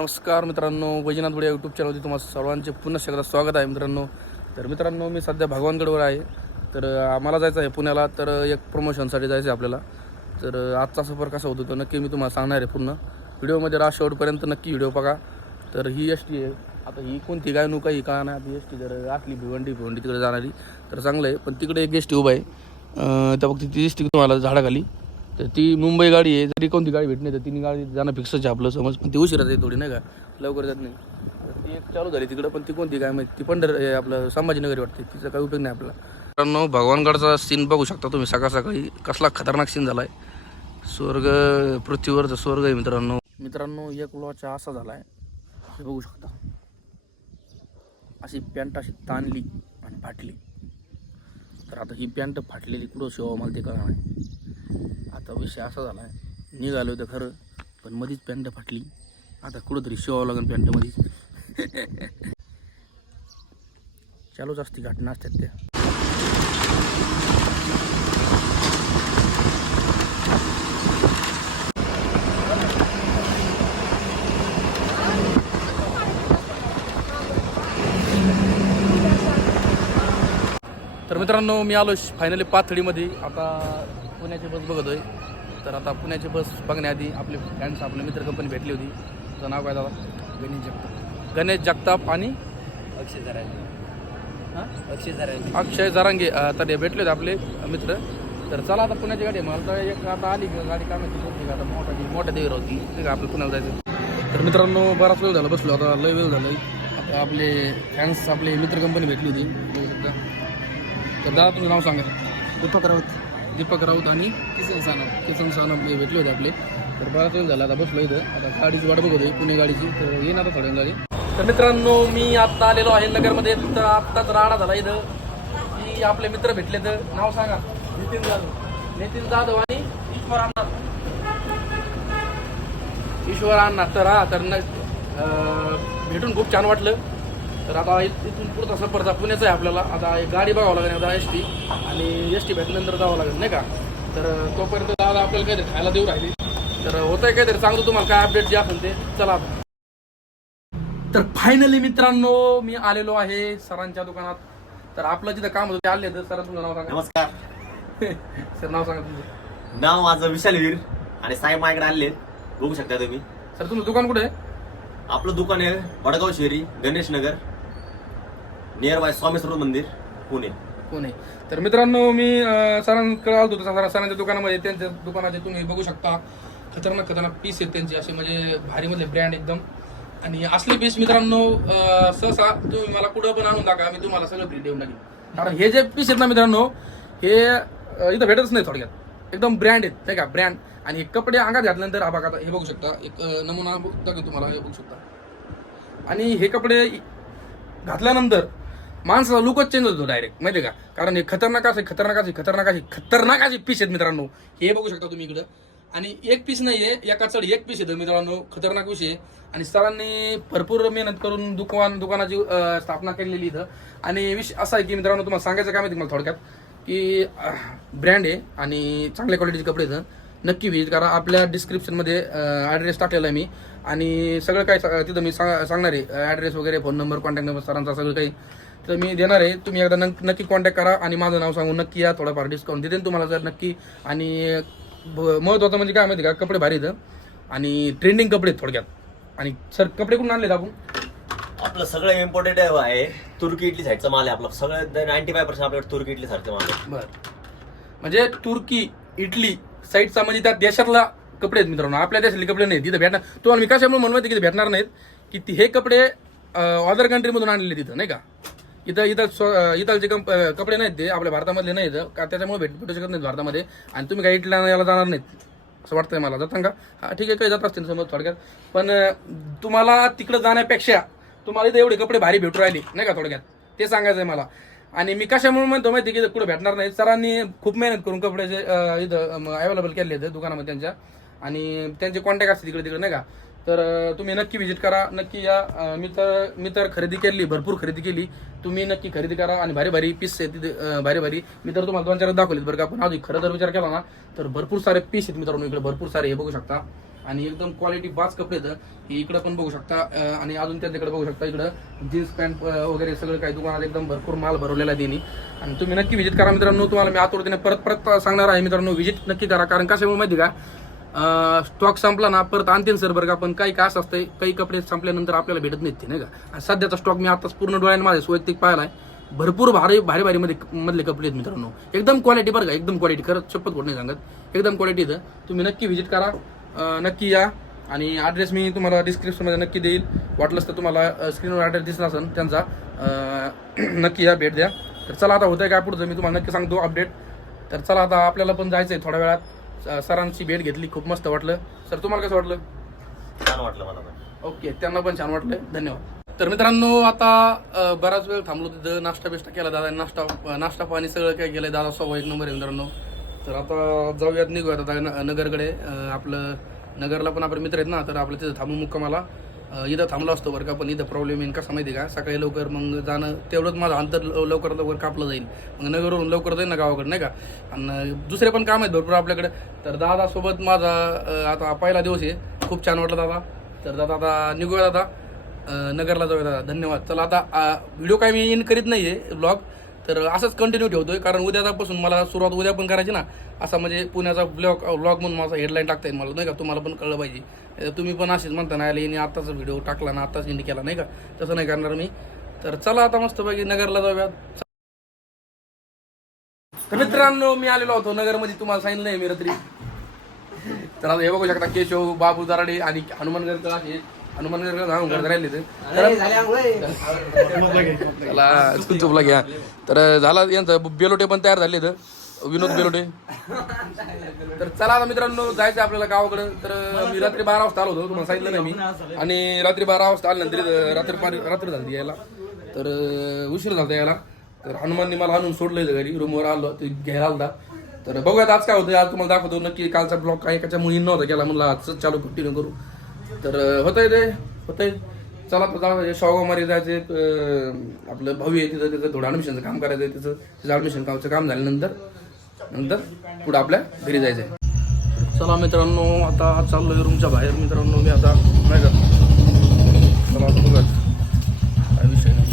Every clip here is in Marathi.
नमस्कार मित्रांनो, वैजनाथ बुडे यूट्यूब चॅनलवरती तुम्हाला सर्वांचे पुन्हा एकदा स्वागत आहे मित्रांनो. तर मित्रांनो, मी सध्या भगवानगडवर आहे. तर आम्हाला जायचं आहे पुण्याला. तर एक प्रमोशनसाठी जायचं आहे आपल्याला. तर आजचा सफर कसा होतो तो नक्की मी तुम्हाला सांगणार आहे. पूर्ण व्हिडिओमध्ये राहा शेवटपर्यंत, नक्की व्हिडिओ बघा. तर ही एस टी आहे. आता ही कोणती काय नुका ही का नाही, एस टी जर असली भिवंडी तिकडे जाणारी तर चांगलं आहे. पण तिकडे एक एस टी उभा आहे, त्या फक्त ती एस टी तुम्हाला झाडाखाली. तर ती मुंबई गाडी आहे. जरी कोणती गाडी भेटली तर तिन्ही गाडी जाणं फिक्सच आहे आपलं, समज. पण ती उशिरा जाते थोडी, नाही का, लवकर जात नाही. तर ती एक चालू झाली तिकडं, पण ती कोणती काय माहिती. ती आपलं संभाजीनगरी वाटते. तिचा काही उपयोग नाही आपल्याला. मित्रांनो, भगवानगडचा सीन बघू शकता तुम्ही. सकाळ सकाळी कसला खतरनाक सीन झाला आहे. स्वर्ग, पृथ्वीवरचा स्वर्ग आहे मित्रांनो. एक लॉचा असा झाला आहे, हे बघू शकता. अशी पॅन्ट अशी ताणली आणि फाटली. तर आता ही पॅन्ट फाटलेली कुठं शिवा मला ते कळणार नाही. आता विषय असा झाला आहे, निघालो होतं खरं, पण मध्येच पॅन्ट फाटली. आता कुठंतरी शिवावं लागेल पॅन्टमध्येच. चालूच असते घटना असतात त्या. तर मित्रांनो, मी आलो फायनली पाथडीमध्ये. आता पुण्याची बस बघतोय. तर आता पुण्याची बस बघण्याआधी आपले फ्रेंड्स, आपले मित्र कंपनी भेटली होती. तुझं नाव काय दादा? गणेश जगताप आणि अक्षय जरांगे. अक्षय जरांगे. तर हे भेटले होते आपले मित्र. तर चला आता पुण्याची गाडी मला तर एक आता आली गाडी, काय माहिती कोणती का, आता मोठ्या देवीर होती ठीक आहे, आपलं पुण्याला जायचं. तर मित्रांनो, बराच वेळ झाला बसलो, आता लय वेळ झालं. आता आपले फॅन्स, आपले मित्र कंपनी भेटली होती. तर दादा तुझं नाव सांगा. दीपक राऊत आणि किसन सानप भेटले होते आपले. तर बराच वेळ झाला, आता बसलो इथं. आता गाडीची वाट बघतोय, पुणे गाडीची. तर येणार आता थोड्या गाडी. तर मित्रांनो, मी आत्ता आलेलो आहे नगरमध्ये. तर आत्ताच राडा झाला इथं की आपले मित्र भेटले. तर नाव सांगा. नितीन जाधव आणि ईश्वर अण्णा. तर भेटून खूप छान वाटलं. तर आता इथून पुढचा सफरचा पुण्याचा आहे आपल्याला. आता एक गाडी बघावं लागेल, आता एस टी, आणि एस टी भेटल्यानंतर जावं लागेल, नाही का. तर तोपर्यंत दादा आपल्याला काहीतरी खायला देऊ राहिली. तर होत आहे काहीतरी, सांगतो तुम्हाला काय अपडेट जे असेल ते. चला. तर फायनली मित्रांनो, मी आलेलो आहे सरांच्या दुकानात. तर आपलं जिथं काम होतं ते आले. तर सर तुमचं नाव सांगा. नमस्कार. सर नाव सांगा तुमचं. नाव माझं विशालवीर आणि साहेब माझ्याकडे आले, बघू शकता तुम्ही. सर तुमचं दुकान कुठे आहे? आपलं दुकान आहे वडगाव शेरी, गणेश नगर, नियर बाय स्वामीश्वर मंदिर, पुणे. तर मित्रांनो, मी सरांकडे आलो होतो. सरांच्या दुकानामध्ये, त्यांच्या दुकानाचे तुम्ही बघू शकता खतरनाक पीस आहेत त्यांचे, असे म्हणजे भारीमध्ये ब्रँड एकदम. आणि असले पीस मित्रांनो सहसा तुम्ही मला कुठं पण आणून टाका, मी तुम्हाला सगळं फ्री देऊन टाकेन. कारण हे जे पीस आहेत ना मित्रांनो, हे इथं भेटतच नाही थोडक्यात. एकदम ब्रँड आहेत, नाही का, ब्रँड. आणि हे कपडे अंगात घातल्यानंतर हा बघा, हे बघू शकता, एक नमुना दाखवतो तुम्हाला, हे बघू शकता. आणि हे कपडे घातल्यानंतर माणसाचा लुकच चेंज होतो डायरेक्ट, माहिती का. कारण हे खतरनाक असे पीस आहेत मित्रांनो. हे बघू शकता तुम्ही इकडं. आणि एक पीस नाहीये, एका चढ एक पीस येतं मित्रांनो. खतरनाक विषय. आणि सरांनी भरपूर मेहनत करून दुकानाची स्थापना केलेली इथं. आणि विषय असा आहे की मित्रांनो, तुम्हाला सांगायचं काय माहिती मला थोडक्यात, की ब्रँड आहे आणि चांगल्या क्वालिटीचे कपडे इथं. नक्की व्हिजिट करा. आपल्या डिस्क्रिप्शनमध्ये ॲड्रेस टाकलेला आहे मी. आणि सगळं काय तिथं मी सांगणार आहे, ॲड्रेस वगैरे, फोन नंबर, कॉन्टॅक्ट नंबर सरांचा सगळं काही तर मी देणार आहे. तुम्ही एकदा नक्की कॉन्टॅक्ट करा आणि माझं नाव सांगून नक्की या. थोडाफार डिस्काउंट देते तुम्हाला जर नक्की. आणि महत्त्वाचं म्हणजे काय माहिती का, कपडे भारी इथं आणि ट्रेंडिंग कपडे थोडक्यात. आणि सर कपडे कुठून आणलेत आपण? आपलं सगळं इम्पोर्टेड आहे. तुर्की इटली साईडचा माल आहे आपला. सगळं 95% आपल्याकडे तुर्की इटली साईडचा माल आहे. बरं, म्हणजे तुर्की इटली साईडचा, म्हणजे त्या देशातला कपडे आहेत मित्रांनो. आपल्या देशातले कपडे नाहीत तिथं भेटणार. तुम्हाला मी कशामुळे म्हणतो की भेटणार नाहीत, की हे कपडे अदर कंट्रीमधून आणलेले तिथं, नाही का. इथलचे कपडे नाहीत ते, आपल्या भारतामधले नाहीत का, त्याच्यामुळे भेटू शकत नाहीत भारतामध्ये. आणि तुम्ही काही इटला याला जाणार नाहीत असं वाटतंय मला. जातां का? हा ठीक आहे, काही जात असतील समज थोडक्यात. पण तुम्हाला तिकडं जाण्यापेक्षा तुम्हाला इथं एवढे कपडे भारी भेटू राहिले, नाही का, थोडक्यात ते सांगायचं आहे मला. आणि मी कशामुळे म्हणतो माहिती की कुठं भेटणार नाही. सरांनी खूप मेहनत करून कपड्याचे इथं अवेलेबल केले आहेत दुकानामध्ये त्यांच्या. आणि त्यांचे कॉन्टॅक्ट असते तिकडे नाही का. तर तुम्ही नक्की व्हिजिट करा, नक्की या. मी तर खरेदी केली, भरपूर खरेदी केली. तुम्ही नक्की खरेदी करा. आणि भारी पीस आहेत तिथे, भारी. मी तर तुम्हाला 2-4 दाखवलेत बरं का. पण अजून खरं जर विचार केला ना तर भरपूर सारे पीस आहेत मित्रांनो इकडे, भरपूर सारे. हे बघू शकता, आणि एकदम क्वालिटी बाज कपडे आहेत. हे इकडं पण बघू शकता आणि अजून त्यांच्याकडे बघू शकता. इकडं जीन्स पॅन्ट वगैरे सगळं काही दुकानात एकदम भरपूर माल भरवलेला आहे त्यांनी. आणि तुम्ही नक्की व्हिजिट करा मित्रांनो. तुम्हाला मी आतुरतेने परत सांगणार आहे मित्रांनो, व्हिजिट नक्की करा. कारण कशामुळे माहिती का, स्टॉक संपला ना परत आणतील सर बरं का. पण काही काय असं असतंय, काही कपडे संपल्यानंतर आपल्याला भेटत नाहीत ते, नाही का. आणि सध्याचा स्टॉक मी आताच पूर्ण डोळ्याने माझ्या वैयक्तिक पाहिला आहे. भरपूर भारी मधले कपडे आहेत मित्रांनो. एकदम क्वालिटी बरं का, एकदम क्वालिटी. खरंच शपथ खोट नाही सांगत, एकदम क्वालिटी इथं. तुम्ही नक्की व्हिजिट करा, नक्की या. आणि ॲड्रेस मी तुम्हाला डिस्क्रिप्शनमध्ये नक्की देईल. वाटलंच तर तुम्हाला स्क्रीनवर ॲड्रेस दिसला असेल त्यांचा, नक्की या, भेट द्या. तर चला आता होतंय काय पुढचं मी तुम्हाला नक्की सांगतो अपडेट. तर चला आता आपल्याला पण जायचं आहे थोड्या वेळात. सरांची भेट घेतली, खूप मस्त वाटलं. सर तुम्हाला कसं वाटलं? छान वाटलं मला पण. ओके, त्यांना पण छान वाटलं, धन्यवाद. तर मित्रांनो आता बराच वेळ थांबलो तिथं. नाश्ता बिष्टा केला दादा, नाश्ता पाणी सगळं काय केलंय दादा. 1 नंबर आहे मित्रांनो. तर आता जाऊयात, निघूयात आता नगरकडे. आपलं नगरला पण आपले मित्र आहेत ना, तर आपलं तिथं थांबू मुक्कामाला. इथं थांबलो असतो बरं का. पण इथं प्रॉब्लेम येईल कसा माहिती का, सकाळी लवकर मग जाणं तेवढंच माझं अंतर लवकर कापलं जाईल. मग नगरवरून लवकर जाईल ना गावाकडे, नाही का. आणि दुसरे पण काम आहेत भरपूर आपल्याकडे. तर दादासोबत माझा आता पहिला दिवस आहे. खूप छान वाटलं दादा. तर दादा आता निघूया दादा, नगरला जाऊया दादा. धन्यवाद. चला आता व्हिडिओ काय मी इन करीत नाही आहे ब्लॉग, तर असंच कंटिन्यू ठेवतोय. कारण उद्यापासून मला सुरुवात उद्या पण करायची ना. असा म्हणजे पुण्याचा व्लॉग म्हणून माझा हेडलाईन टाकता येईल मला, नाही का. तुम्हाला पण कळलं पाहिजे. तुम्ही पण असेच म्हणता ना, याने आत्ताच व्हिडिओ टाकला ना, आत्ताच इंडी केला, नाही का. तसं नाही करणार मी. तर चला आता मस्तपैकी नगरला जाऊया. तर मित्रांनो मी आलेलो होतो नगरमध्ये, तुम्हाला सांगितलं नाही मी रात्री. तर आता हे बघू शकता, केशव, बाबू दराडे आणि हनुमानगड असे हनुमानगड राहिले ते. चला झोपला घ्या. तर झाला यांचं बेलोटे पण तयार झाले तर, विनोद बेलोटे. तर चला आता मित्रांनो जायचं आपल्याला गावाकडे. तर मी रात्री 12 वाजता आलो होतो, तुम्हाला सांगितलं नाही मी. आणि रात्री 12 वाजता आल्यानंतर रात्र झाली यायला. तर उशीर झाला यायला. तर हनुमानने मला आणून सोडलं घरी, रूमवर आलो ते घ्यायला आलता. तर बघूयात आज काय होतं. आज तुम्हाला दाखवतो नक्की. कालचा ब्लॉग काय त्याच्यामुळे नव्हता केला, म्हणलं आजच चालू कंटिन्यू करू. तर होतंय. चला तर जाऊ शेवगावमध्ये जायचे. आपलं भाऊ आहे तिथं, त्याचं थोडं ॲडमिशनचं काम करायचं आहे. तिचं ॲडमिशन काम झाल्यानंतर पुढं आपल्या घरी जायचं आहे. चला मित्रांनो आता चाललोय रूमच्या बाहेर. मित्रांनो मी आता नाही का, चला आता बघा काय विषय नाही.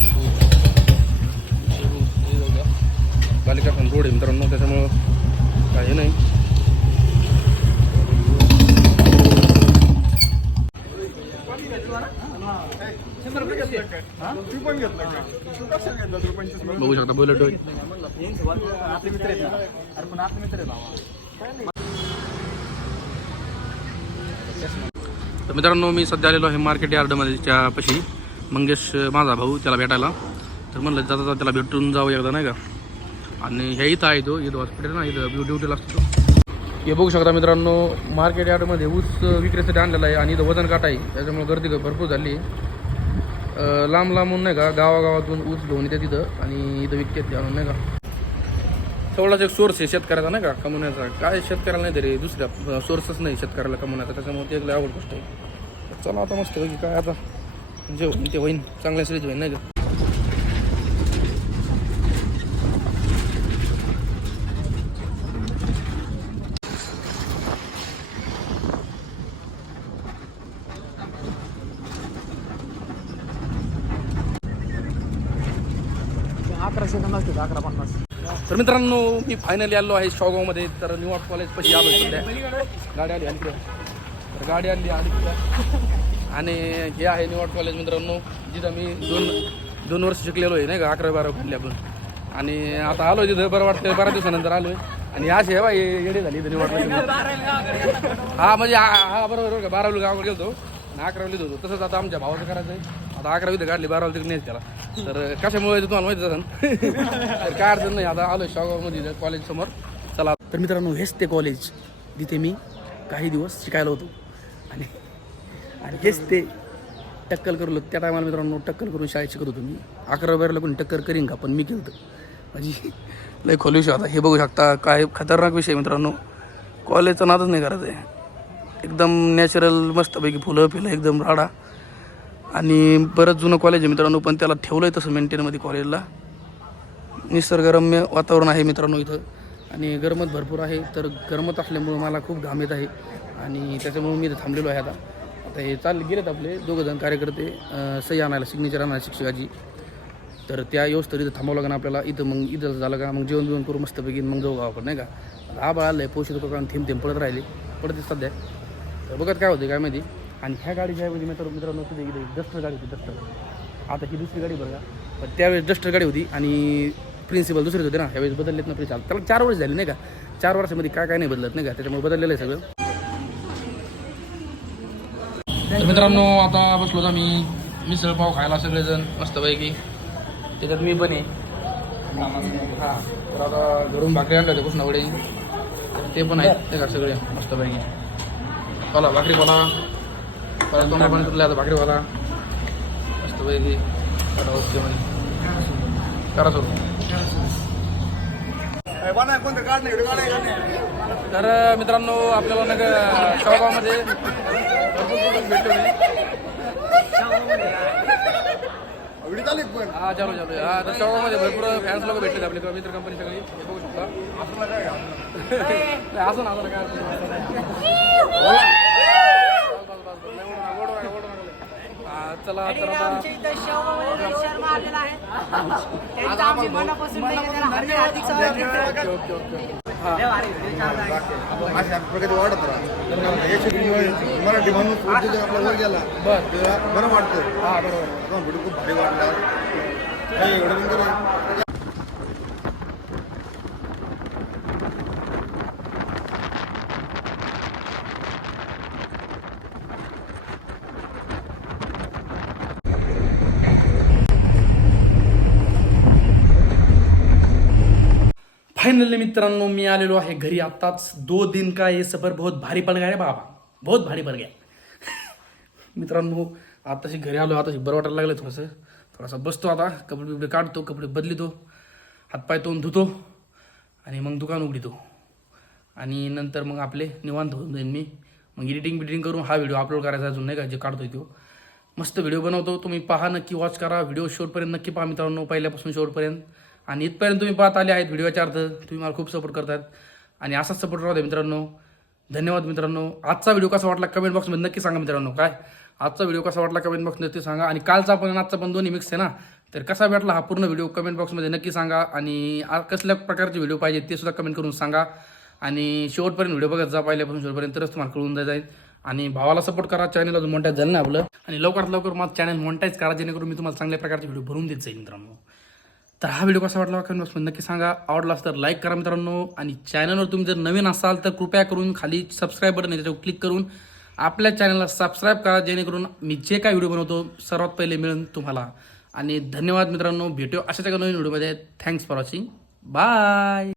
बालिका पण रोड आहे मित्रांनो, त्याच्यामुळं काही नाही. बघू शकता बुलेट. तर मित्रांनो मी सध्या आलेलो आहे मार्केट यार्डमध्ये पशी. मंगेश माझा भाऊ, त्याला भेटायला. तर म्हणलं जाता त्याला भेटून जाऊ एकदा, नाही का. आणि हे इथं आहे तो, इथं हॉस्पिटल ना, इथं ड्युटीला असतो तो. हे बघू शकता मित्रांनो मार्केट यार्डमध्ये ऊस विक्रीसाठी आणलेला आहे. आणि इथं वजन काट आहे, त्याच्यामुळे गर्दी भरपूर झाली आहे. लांबून नाही का, गावागावातून ऊस घेऊन येते तिथं आणि इथं विकतात आणून, नाही का. तेवढाच एक सोर्स आहे शेतकऱ्याचा, नाही का, कमवण्याचा. काय शेतकऱ्याला नाही तरी दुसऱ्या सोर्सच नाही शेतकऱ्याला कमवण्याचा, त्याच्यामुळे ते आवड गोष्ट आहे. चला आता मस्त की काय आता जे होईन ते होईन, चांगल्या सरीच होईन, नाही का. तर मित्रांनो मी फायनली आलो आहे शेवगावमध्ये. तर न्यूयॉर्क कॉलेज पाशी आलो सध्या. गाडी आली आणि तर गाडी आणली आणि हे आहे न्यूयॉर्क कॉलेज मित्रांनो, जिथं मी दोन वर्ष शिकलेलो आहे, नाही का. 11-12 खाल्ली आपण. आणि आता आलो तिथं, बरं वाटतं. 12 दिवसानंतर आलोय. आणि अशी आहे बा येडी झाली इथं न्यूयॉर्कला. हा म्हणजे हा बरोबर का, 12वी गावाकडे गेलो आणि 11वीत होतो. तसंच आता आमच्या भावाचं करायचं आहे. आता 11वी तर काढली, 12वी तरी नाही त्याला. तर कशामुळे तुम्हाला माहिती असेल. तर काय अडचण नाही. आता आलो शेवगावमध्ये कॉलेज समोर. चला तर मित्रांनो हेच ते कॉलेज जिथे मी काही दिवस शिकायला होतो. आणि हेच ते टक्कल करू. त्या टायमाला मित्रांनो टक्कल करून शाळेत शिकत होतो मी. 11वी कोणी टक्कर करीन का, पण मी केलं होतं. म्हणजे लय खोल विषय होता. हे बघू शकता काय खतरनाक विषय मित्रांनो. कॉलेजचा नादच नाही करायचं आहे. एकदम नॅचरल मस्तपैकी फुलं एकदम राडा. आणि बरंच जुनं कॉलेज आहे मित्रांनो, पण त्याला ठेवलं आहे तसं मेंटेनमध्ये कॉलेजला. निसर्गरम्य वातावरण आहे मित्रांनो इथं. आणि गरमत भरपूर आहे. तर गरमत असल्यामुळं मला खूप घाम येत आहे. आणि त्याच्यामुळे मी इथं थांबलेलो आहे आता. आता हे गेलेत आपले 2 जण कार्यकर्ते सही आणायला, सिग्नेचर आणायला शिक्षकाची. तर त्या व्यवस्थित इथं थांबावं लागेल आपल्याला. इथं झालं का मग जेवण करू मस्तपैकी मग जाऊ गावाकडे नाही का. हा आलं आहे पोषित कारण थेंब पडत राहिले पडते सध्या. तर बघत काय होते काय माहिती. आणि ह्या गाडीच्या ऐवजी मित्रांनो तिथे डस्टर गाडी होती, डस्टर. आता ही दुसरी गाडी बरं का, पण त्यावेळेस डस्टर गाडी होती आणि प्रिन्सिपल दुसरेच होते ना. ह्यावेळेस बदललेत ना प्रिन्सिपल. त्याला 4 वर्ष झाले नाही का. 4 वर्षामध्ये काय नाही बदलत नाही का, त्याच्यामुळे बदललेलं आहे सगळं. तर मित्रांनो आता बसलो तर मी मिसळ पाव खायला सगळेजण मस्तपैकी. त्याच्यात मी पण आहे. हां तर आता घरून भाकरी आणल्या होत्या कृष्णावडे, ते पण आहेत ते का सगळे मस्तपैकी. बोला भाकरी बोला परत तोंडा पण तुटल्या आता भाकरी बोला मस्तपैकी. करा सुरू. तर मित्रांनो आपल्याला ना शेवगावमध्ये भेटले हा चालू हा तर शेवगावमध्ये भरपूर फॅन्स लोक भेटले आपले किंवा मित्र कंपनी सगळी बघू शकता. असं ना काय चला तर प्रगती वाढत मराठी म्हणून आपला वर गेला बरं वाटतं. हा बरोबर व्हिडिओ खूप भारी वाटला. फायनली मित्रांनो मी आलेलो आहे घरी आत्ताच. 2 दिन का ये सफर बहुत भारी पड गया रे बाबा, बहुत भारी पड गया. मित्रांनो आताशी घरी आलो, आताशी बरं वाटायला लागलं थोडासा बसतो आता. कपडे काढतो, कपडे बदलितो, हातपाय तोंड धुतो आणि मग दुकान उघडितो. आणि नंतर मग आपले निवांत होऊन जाईन मी. मग एडिटिंग करून हा व्हिडिओ अपलोड करायचा अजून नाही का, जे काढतोय तो मस्त व्हिडिओ बनवतो. तुम्ही पहा, नक्की वॉच करा व्हिडिओ. शेवटपर्यंत नक्की पहा मित्रांनो, पहिल्यापासून शेवटपर्यंत. आणि इथपर्यंत तुम्ही पाहत आले आहेत व्हिडिओच्या अर्थ, तुम्ही मला खूप सपोर्ट करतात आणि असाच सपोर्ट राहू द्या मित्रांनो. धन्यवाद मित्रांनो. आजचा व्हिडिओ कसा वाटला कमेंट बॉक्समध्ये नक्की सांगा मित्रांनो. काय आजचा व्हिडिओ कसा वाटला कमेंट बॉक्समध्ये नक्की सांगा. आणि कालचा पण आजचा पण दोन्ही मिक्स आहे ना, तर कसा भेटला हा पूर्ण व्हिडिओ कमेंट बॉक्समध्ये नक्की सांगा. आणि कसल्या प्रकारचे व्हिडिओ पाहिजे ते सुद्धा कमेंट करून सांगा. आणि शेवटपर्यंत व्हिडिओ बघत जा पहिल्यापासून शेवटपर्यंत, तरच तुम्हाला कळून जाईल. आणि भावाला सपोर्ट करा, चॅनल अजून मोठ्यात झालं ना आपलं. आणि लवकरात लवकर माझं चॅनल मोनिटाईज करा, जेणेकरून मी तुम्हाला चांगल्या प्रकारचे व्हिडिओ भरून देत जाईल मित्रांनो. तर हा व्हिडिओ कसा वाटला कमेंट बॉक्समध्ये नक्की सांगा. आवडला असेल तर लाईक करा मित्रांनो. आणि चॅनलवर तुम्ही जर नवीन असाल तर कृपया करून खाली सबस्क्राईब बटन आहे त्याच्यावर क्लिक करून आपल्या चॅनलला सबस्क्राईब करा, जेणेकरून मी जे काय व्हिडिओ बनवतो सर्वात पहिले मिळेल तुम्हाला. आणि धन्यवाद मित्रांनो. भेटू अशाच एका नवीन व्हिडिओमध्ये. Thanks for watching. बाय.